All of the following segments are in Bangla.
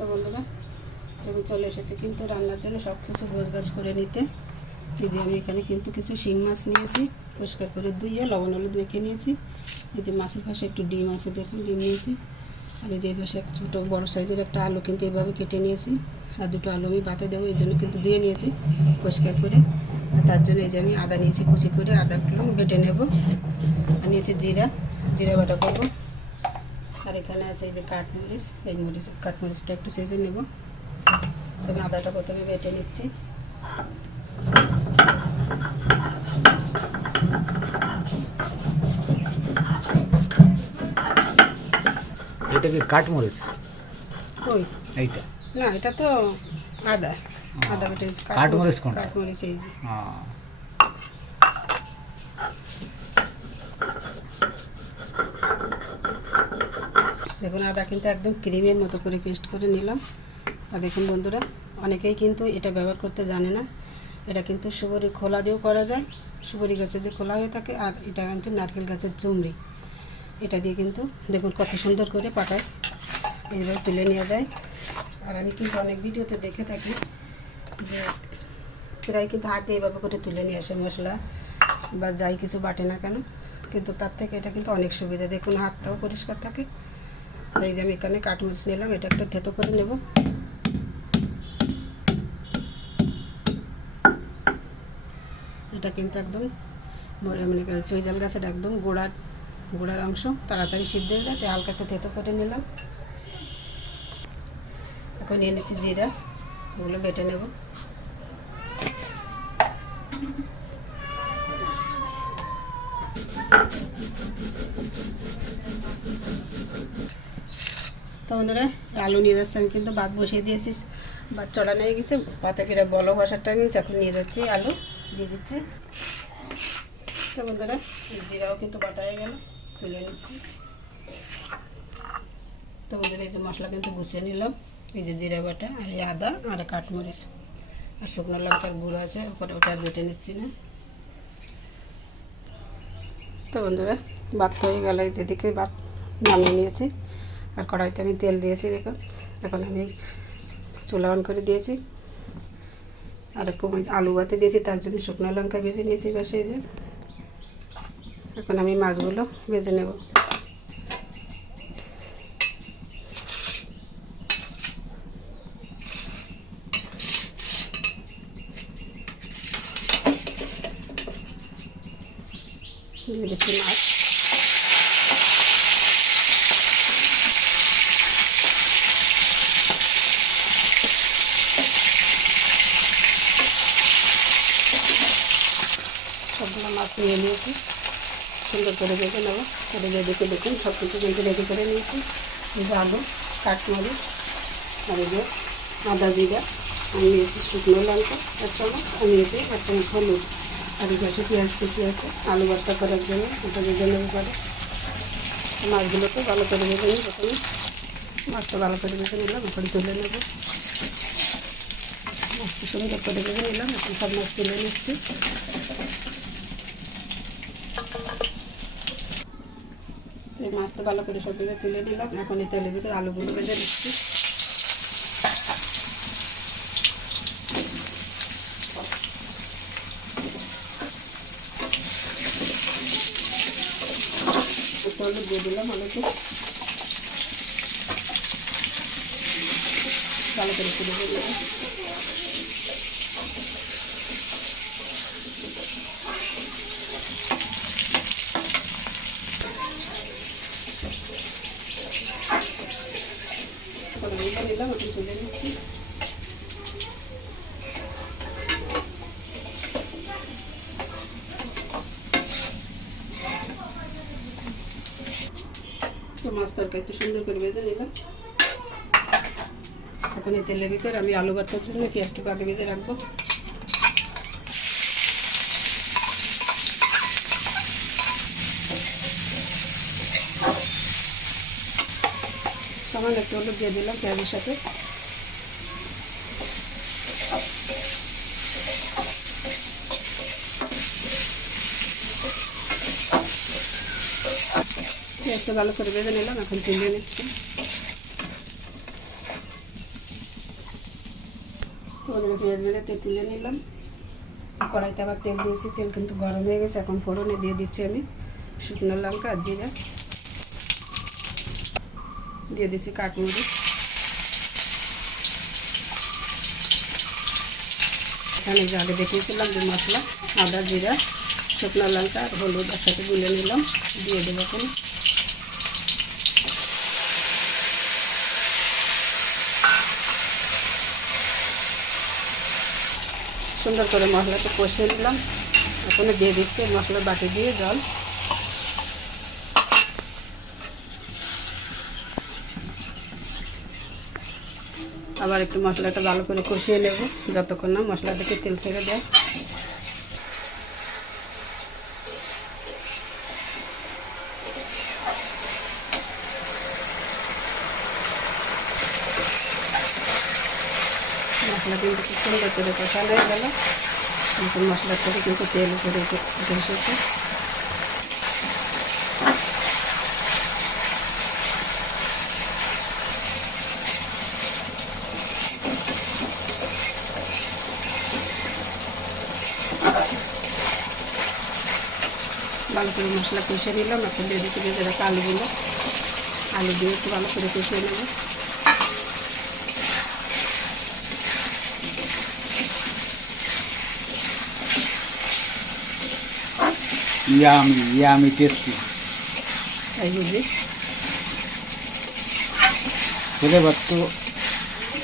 তো বন্ধুরা আমি চলে এসেছি কিন্তু রান্নার জন্য সব কিছু গোছগাছ করে নিতে। এই যে আমি এখানে কিন্তু কিছু শিং মাছ নিয়েছি, পরিষ্কার করে ধুইয়ে লবণ হলুদ মেখে নিয়েছি। এই যে মাছের পাশে একটু ডিম আছে, দেখুন ডিম নিয়েছি। আর এই যে এই পাশে ছোটো বড়ো সাইজের একটা আলু কিন্তু এভাবে কেটে নিয়েছি। আর দুটো আলু আমি বাতে দেবো, এই জন্য কিন্তু ধুয়ে নিয়েছি পরিষ্কার করে। আর তার জন্য এই যে আমি আদা নিয়েছি কুচি করে, আদাগুলো বেটে নেব। আর নিয়েছি জিরা বাটা করবো। আর এখানে আছে এই যে কাঠমরিচ, এই কাঠমরিচটা একটু সেজে নেব। তবে আদাটা প্রথমে বেটে নিচ্ছি। এটা কি কাঠমরিচ? ওই এইটা না, এটা তো আদা বেটে নিচ্ছি। কাঠমরিচ কোনটা? কাঠমরিচ এই যে। দেখুন আদা কিন্তু একদম ক্রিমের মতো করে পেস্ট করে নিলাম। আর দেখুন বন্ধুরা, অনেকেই কিন্তু এটা ব্যবহার করতে জানে না। এটা কিন্তু সুপারির খোলা দিয়েও করা যায়, সুপারি গাছের যে খোলা হয়ে থাকে। আর এটা কিন্তু নারকেল গাছের চুমড়ি, এটা দিয়ে কিন্তু দেখুন কত সুন্দর করে পাকায়, এইভাবে তুলে নেওয়া যায়। আর আমি কিন্তু অনেক ভিডিওতে দেখে থাকি যে প্রায় কিন্তু হাত দিয়ে এভাবে করে তুলে নিয়ে আসে মশলা বা যাই কিছু বাটে না কেন, কিন্তু তার থেকে এটা কিন্তু অনেক সুবিধা। দেখুন হাতটাও পরিষ্কার থাকে। আর এই যে আমি এখানে কাঠমরিচ নিলাম, এটা একটু থেতো করে নেব। এটা কিন্তু একদম মানে চৈজাল গাছের একদম গোড়ার অংশ, তাড়াতাড়ি সিদ্ধ হয়ে যায়, তাই হালকা একটু থেতো করে নিলাম। এখন নিয়ে নিচ্ছি জিরা, ওগুলো বেটে নেব। তো বন্ধুরা আলু নিয়ে যাচ্ছি, আমি কিন্তু ভাত বসিয়ে দিয়েছি, ভাত চড়ানো হয়ে গেছে, পাতে ফিরে বলো বসার টাইম হয়েছে। এখন নিয়ে যাচ্ছি আলু দিয়ে দিচ্ছি। তো বন্ধুরা জিরাও কিন্তু বাটা হয়ে গেল, তুলে নিচ্ছি। তো বন্ধুরা এই যে মশলা কিন্তু গুছিয়ে নিলাম, এই যে জিরা বাটা আর এই আদা আর কাঠমরিচ আর শুকনো লঙ্কার গুঁড়ো আছে, ওপরে ওটা বেটে নিচ্ছি না। তো বন্ধুরা ভাত হয়ে গেল, এই যেদিকে ভাত নামিয়ে নিয়েছি। আর কড়াইতে আমি তেল দিয়েছি, দেখুন। এখন আমি চুলা অন করে দিয়েছি। আর একটু আলু ভাতে দিয়েছি, তার জন্য শুকনো লঙ্কা ভেজে নিয়েছি পাশে। এই যে এখন আমি মাছগুলো ভেজে নেব। দিয়ে দিচ্ছি মাছ। সবগুলো মাছ নিয়ে নিয়েছি, সুন্দর করে ভেজে নেবো। করে যেদিকে দেখুন সব কিছু কিন্তু রেডি করে নিয়েছি। এই যে আলু, কাঠমরিচ আর এই যে আদা জিরা, আমি নিয়েছি শুকনো লঙ্কা 1 চামচ, আমি নিয়েছি 1 চামচ হলুদ। আর এই পাশে পেঁয়াজ কুচি আছে আলু ভর্তা করার জন্য, ওটা ভেজে নেবো পরে। মাছগুলোকে ভালো করে ভেজে নিই। প্রথমে মাছটা ভালো করে ভেজে নিলাম, এখন তুলে নেব। মাছটা সুন্দর করে ভেজে নিলাম, এখন সব মাছ তুলে নিচ্ছি। এই মাছটা ভালো করে সব ভেজে তুলে নিলাম। এখন এই তেলের ভিতরে আলুগুলো ভেজে নিচ্ছি। হলুদ দিয়ে দিলাম, আলুতে ভালো করে তুলে দিলাম। দিলাম, এখন তুলে নিচ্ছি। তো মাছ তরকারি একটু সুন্দর করে ভেজে নিলাম। এখন এই তেলের ভিতরে আমি আলু ভর্তার জন্য পেঁয়াজটুকু আগে ভেজে রাখবো। সামান্য একটু হলুদ দিয়ে দিলাম পেঁয়াজের সাথে। পেঁয়াজটা ভালো করে ভেজে নিলাম, এখন তুলে নিচ্ছি। বন্ধুরা পেঁয়াজ ভেজে তুলে নিলাম। কড়াইতে আবার তেল দিয়েছি, তেল কিন্তু গরম হয়ে গেছে। এখন ফোড়নে দিয়ে দিচ্ছি আমি শুকনো লঙ্কা আর জিরা, দিয়ে দিচ্ছি কাঠমরিচ, এখানে যে আগে দেখিয়েছিলাম যে মশলা আদা জিরা শুকনো লঙ্কা আর হলুদ একসাথে গুলে নিলাম, দিয়ে দেবো এখন। সুন্দর করে মশলাটা কষিয়ে নিলাম। এখন দিয়ে দিচ্ছি মশলার বাটি দিয়ে জল। আবার একটু মশলাটা ভালো করে কষিয়ে নেব যতক্ষণ না মশলা থেকে তেল ছেড়ে দেয়। মশলা কিন্তু খুব সুন্দর করে কষানো হয়ে গেল। এখন মশলার থেকে কিন্তু তেল উপরে উঠে এসেছে। ভালো করে মশলা কষিয়ে নিলাম। এখন দিয়ে দিচ্ছি ভেজে রাখা আলুগুলো, আলু দিয়ে একটু ভালো করে কষিয়ে নেব। Yummy tasty. তাই বুঝি ফ্লেভার তো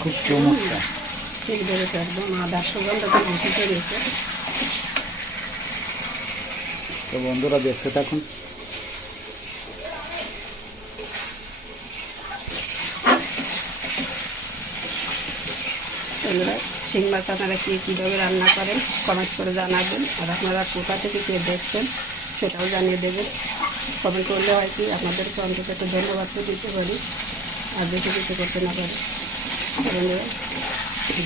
খুব চমৎকার। ঠিক ধরেছে, একদম আদার সুগন্ধটা বেশি বেরিয়েছে। তো বন্ধুরা দেখতে থাকুন। বন্ধুরা শিং মাছ আপনারা কীভাবে রান্না করেন কমেন্ট করে জানাবেন, আর আপনারা কোথা থেকে কে দেখছেন সেটাও জানিয়ে দেবেন। কমেন্ট করলে হয় কি আপনাদেরকে অন্তত একটা ধন্যবাদ তো দিতে পারি, আর বেশি কিছু করতে না পারি। বন্ধুরা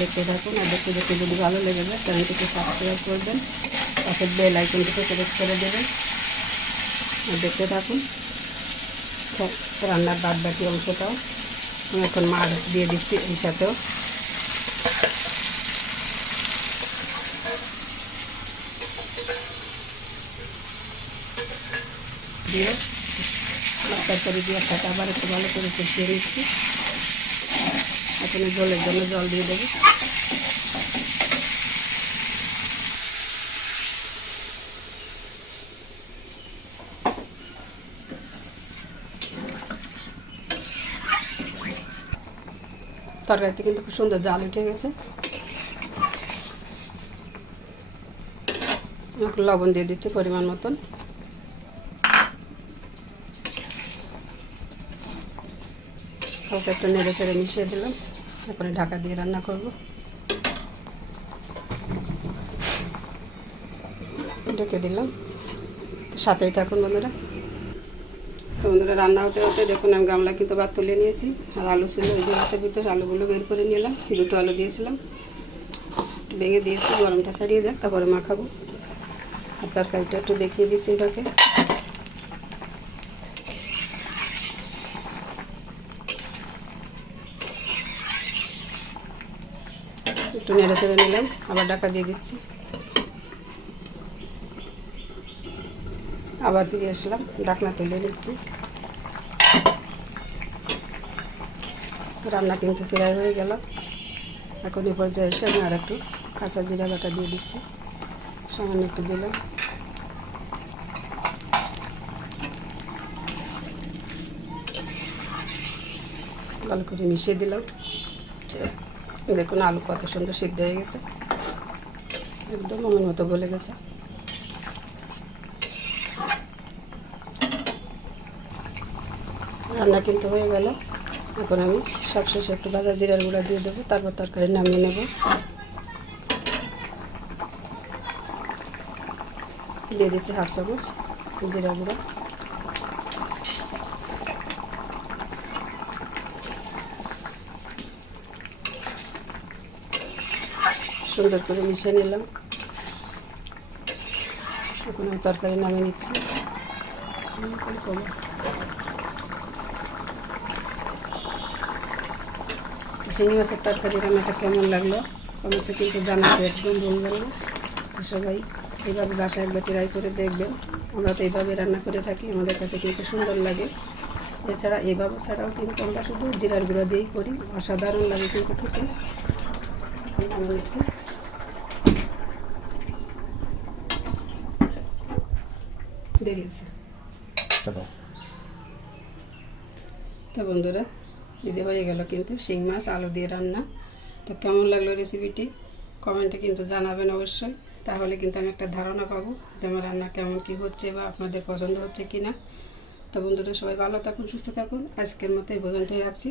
দেখতে থাকুন, আর দেখতে দেখতে যদি ভালো লেগে যায় চ্যানেলটিকে সাবস্ক্রাইব করবেন, পাশে বেল আইকনটিকে প্রেস করে দেবেন। আর দেখতে থাকুন রান্নার বাদ বাকি অংশটাও। আমি এখন মাছ দিয়ে দিচ্ছি এই সাথেও। দিয়ে মাছ তরকারি দিয়ে সাথে আবার একটু ভালো করে কষিয়ে নিচ্ছি। এখন জলের জন্য জল দিয়ে দেবো। তরকারিতে কিন্তু খুব সুন্দর জাল উঠে গেছে। এখন লবণ দিয়ে দিচ্ছি পরিমাণ মতন। হালকা একটু নেড়ে ছেড়ে মিশিয়ে দিলাম। এখন ঢাকা দিয়ে রান্না করব। ঢেকে দিলাম। তো সাথেই থাকুন বন্ধুরা। তো বন্ধুরা রান্না হতে হতে দেখুন আমি গামলা কিন্তু ভাত তুলে নিয়েছি, আর আলু ছিল ওই যে ভাতের ভিতরে আলুগুলো বের করে নিলাম। দুটো আলু দিয়েছিলাম, একটু ভেঙে দিয়েছি, গরমটা ছাড়িয়ে যাক তারপরে মাখাবো। আর তরকারিটা একটু দেখিয়ে দিচ্ছি এটাকে। একটু নেড়ে ছেড়ে নিলাম, আবার ঢাকা দিয়ে দিচ্ছি। আবার ফিরে আসলাম, ঢাকনা তুলে নিচ্ছি। রান্না কিন্তু প্রায় হয়ে গেল। এখন এই পর্যায়ে এসে আমি আর একটু কাঁচা জিরা বাটা দিয়ে দিচ্ছি, সামান্য একটু দিলাম। ভালো করে মিশিয়ে দিলাম। দেখুন আলু কত সুন্দর সিদ্ধ হয়ে গেছে, একদম আমার মতো গলে গেছে। রান্না কিন্তু হয়ে গেল। এখন আমি সবশেষে একটু ভাজা জিরার গুঁড়া দিয়ে দেবো, তারপর তরকারি নামিয়ে নেব। দিয়ে দিচ্ছি 1/2 চামচ জিরা গুঁড়া। সুন্দর করে মিশিয়ে নিলাম। এখন আমি তরকারি নামিয়ে নিচ্ছি। শিঙি মাছের তরকারি রান্নাটা কেমন লাগলো কমেছে কিন্তু জানাতে একদম ভুলবেন না। তো সবাই এইভাবে বাসায় একবার ট্রাই করে দেখবেন। আমরা তো এইভাবে রান্না করে থাকি, আমাদের কাছে কিন্তু সুন্দর লাগে। এছাড়া এইভাবে ছাড়াও কিন্তু আমরা শুধু জিরার গুঁড়া দিয়েই করি, অসাধারণ লাগে কিন্তু খেতে। নিচ্ছি দেরি আছে। চলো তো বন্ধুরা, এই যে হয়ে গেল কিন্তু শিং মাছ আলু দিয়ে রান্না। তো কেমন লাগলো রেসিপিটি কমেন্টে কিন্তু জানাবেন অবশ্যই, তাহলে কিন্তু আমি একটা ধারণা পাবো যে আমার রান্না কেমন কী হচ্ছে বা আপনাদের পছন্দ হচ্ছে কি না। তো বন্ধুরা, সবাই ভালো থাকুন, সুস্থ থাকুন। আজকের মতো এই পর্যন্তই রাখছি।